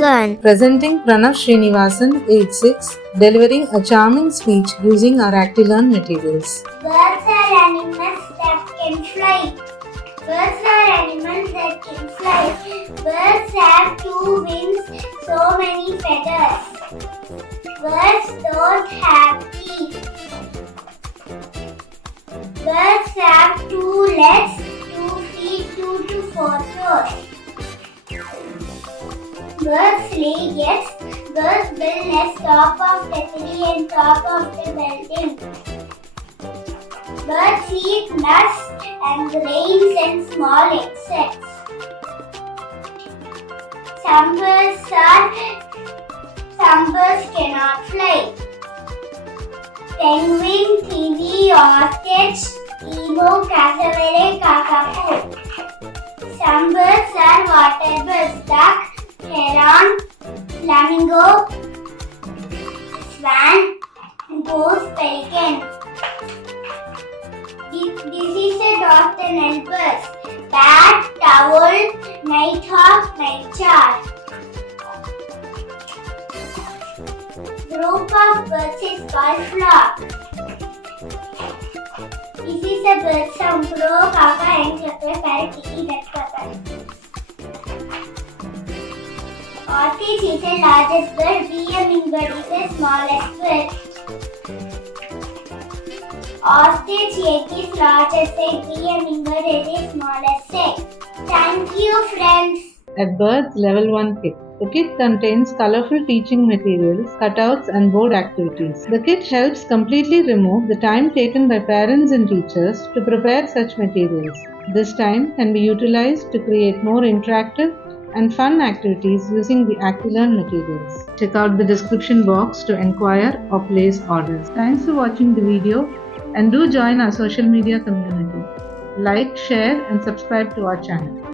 ActiLearn. Presenting Pranav Srinivasan, age 6, delivering a charming speech using our ActiLearn materials. Birds are animals that can fly. Birds are animals that can fly. Birds have 2 wings, so many feathers. Birds don't have teeth. Birds have 2 legs, 2 feet, 2 to 4 toes. Birds lay eggs. Birds build nests top of the tree and top of the building. Birds eat nuts and grains and small insects. Some birds cannot fly. Penguin, kiwi, ostrich, emu, cassowary, kakapo. Some birds are water birds. Duck, heron, flamingo, swan, goose, pelican. This is a nocturnal bird. Bat, owl, nighthawk, nightjar. Group of birds is called flock. This is a bird sound. Crow, kaka, hen, chapter, parrot, kitty, duck, papa. Ostrich is the largest bird. Hummingbird is the smallest bird. Ostrich egg is largest egg. Hummingbird is the smallest egg. Thank you, friends. At Birds Level 1 Kit. The kit contains colorful teaching materials, cutouts and board activities. The kit helps completely remove the time taken by parents and teachers to prepare such materials. This time can be utilized to create more interactive and fun activities using the ActiLearn materials. Check out the description box to inquire or place orders. Thanks for watching the video and do join our social media community. Like, share and subscribe to our channel.